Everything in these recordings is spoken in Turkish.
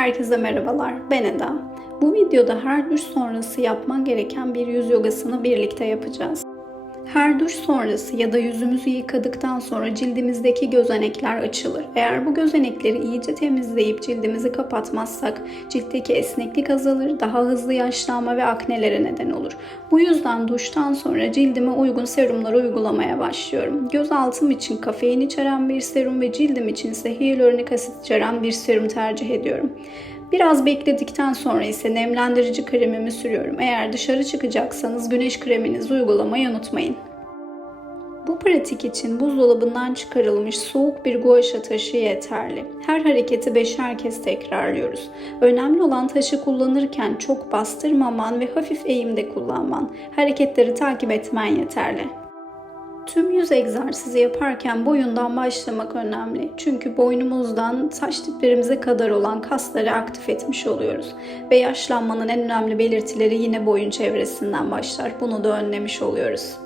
Herkese merhabalar, ben Eda. Bu videoda her duş sonrası yapman gereken bir yüz yogasını birlikte yapacağız. Her duş sonrası ya da yüzümüzü yıkadıktan sonra cildimizdeki gözenekler açılır. Eğer bu gözenekleri iyice temizleyip cildimizi kapatmazsak ciltteki esneklik azalır, daha hızlı yaşlanma ve aknelere neden olur. Bu yüzden duştan sonra cildime uygun serumları uygulamaya başlıyorum. Göz altım için kafein içeren bir serum ve cildim için ise hyaluronik asit içeren bir serum tercih ediyorum. Biraz bekledikten sonra ise nemlendirici kremimi sürüyorum. Eğer dışarı çıkacaksanız güneş kreminizi uygulamayı unutmayın. Bu pratik için buzdolabından çıkarılmış soğuk bir guaşa taşı yeterli. Her hareketi beşer kez tekrarlıyoruz. Önemli olan taşı kullanırken çok bastırmaman ve hafif eğimde kullanman. Hareketleri takip etmen yeterli. Tüm yüz egzersizi yaparken boyundan başlamak önemli. Çünkü boynumuzdan saç diplerimize kadar olan kasları aktif etmiş oluyoruz. Ve yaşlanmanın en önemli belirtileri yine boyun çevresinden başlar. Bunu da önlemiş oluyoruz.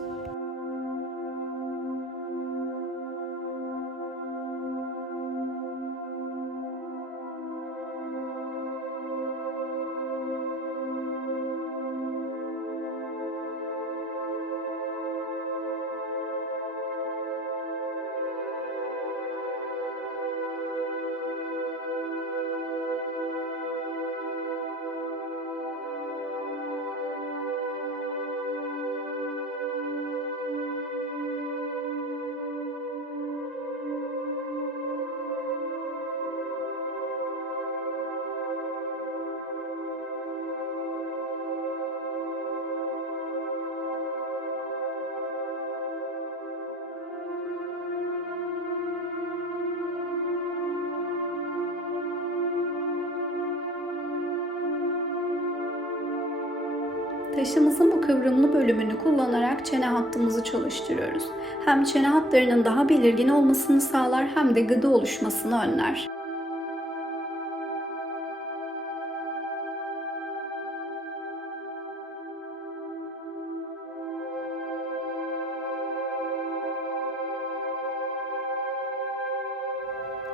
Taşımızın bu kıvrımlı bölümünü kullanarak çene hattımızı çalıştırıyoruz. Hem çene hatlarının daha belirgin olmasını sağlar hem de gıda oluşmasını önler.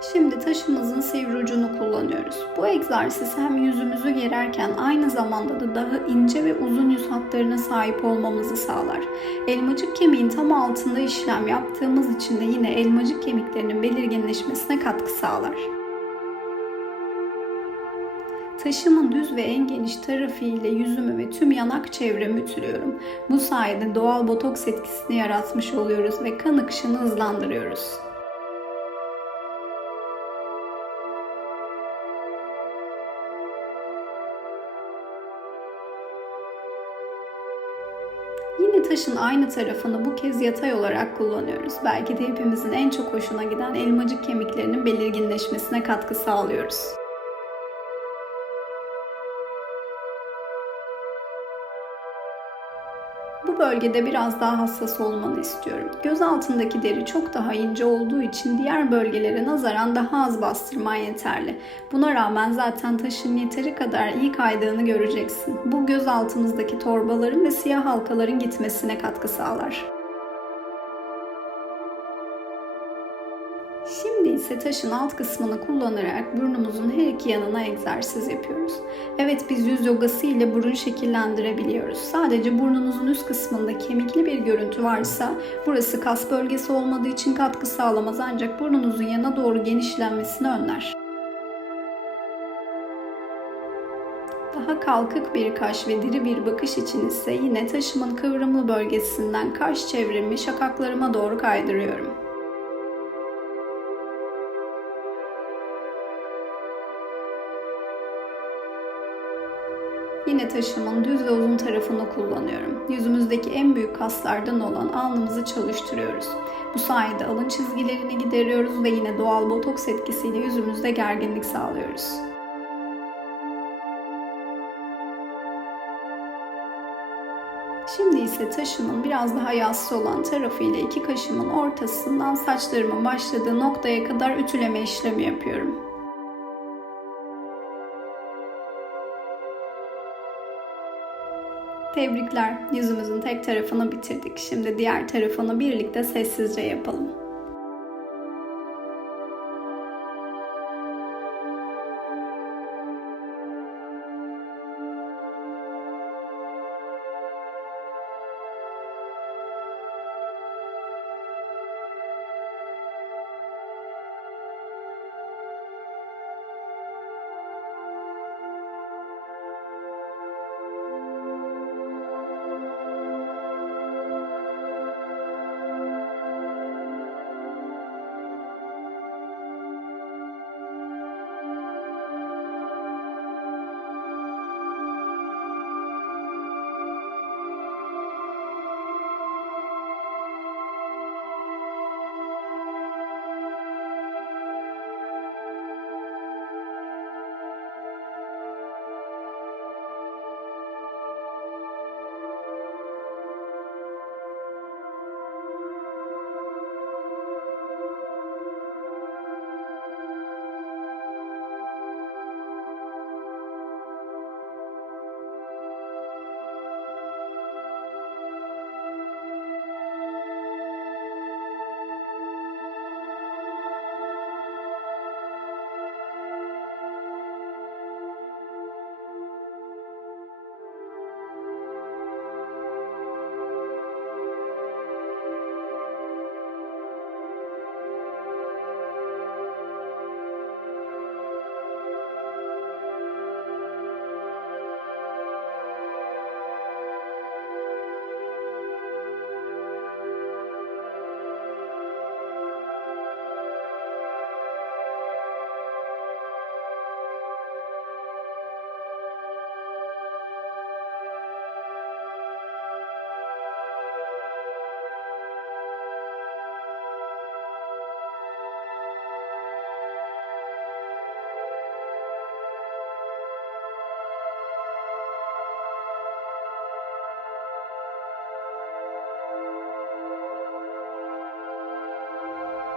Şimdi taşımızın sivri ucunu kullanıyoruz. Bu egzersiz hem yüzümüzü gererken aynı zamanda da daha ince ve uzun yüz hatlarına sahip olmamızı sağlar. Elmacık kemiğin tam altında işlem yaptığımız için de yine elmacık kemiklerinin belirginleşmesine katkı sağlar. Taşımın düz ve en geniş tarafı ile yüzümü ve tüm yanak çevremi ütülüyorum. Bu sayede doğal botoks etkisini yaratmış oluyoruz ve kan akışını hızlandırıyoruz. Yine taşın aynı tarafını bu kez yatay olarak kullanıyoruz. Belki de hepimizin en çok hoşuna giden elmacık kemiklerinin belirginleşmesine katkı sağlıyoruz. Bölgede biraz daha hassas olmanı istiyorum. Göz altındaki deri çok daha ince olduğu için diğer bölgelere nazaran daha az bastırman yeterli. Buna rağmen zaten taşın yeteri kadar iyi kaydığını göreceksin. Bu göz altımızdaki torbaların ve siyah halkaların gitmesine katkı sağlar. Şimdi ise taşın alt kısmını kullanarak burnumuzun her iki yanına egzersiz yapıyoruz. Evet biz yüz yogası ile burun şekillendirebiliyoruz. Sadece burnunuzun üst kısmında kemikli bir görüntü varsa burası kas bölgesi olmadığı için katkı sağlamaz ancak burnunuzun yana doğru genişlenmesini önler. Daha kalkık bir kaş ve diri bir bakış için ise yine taşımın kıvrımlı bölgesinden kaş çevremi şakaklarıma doğru kaydırıyorum. Yine taşımın düz ve uzun tarafını kullanıyorum. Yüzümüzdeki en büyük kaslardan olan alnımızı çalıştırıyoruz. Bu sayede alın çizgilerini gideriyoruz ve yine doğal botoks etkisiyle yüzümüzde gerginlik sağlıyoruz. Şimdi ise taşımın biraz daha yassı olan tarafıyla iki kaşımın ortasından saçlarımın başladığı noktaya kadar ütüleme işlemi yapıyorum. Tebrikler. Yüzümüzün tek tarafını bitirdik. Şimdi diğer tarafını birlikte sessizce yapalım.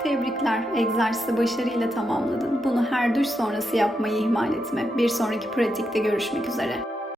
Tebrikler, egzersizi başarıyla tamamladın. Bunu her duş sonrası yapmayı ihmal etme. Bir sonraki pratikte görüşmek üzere.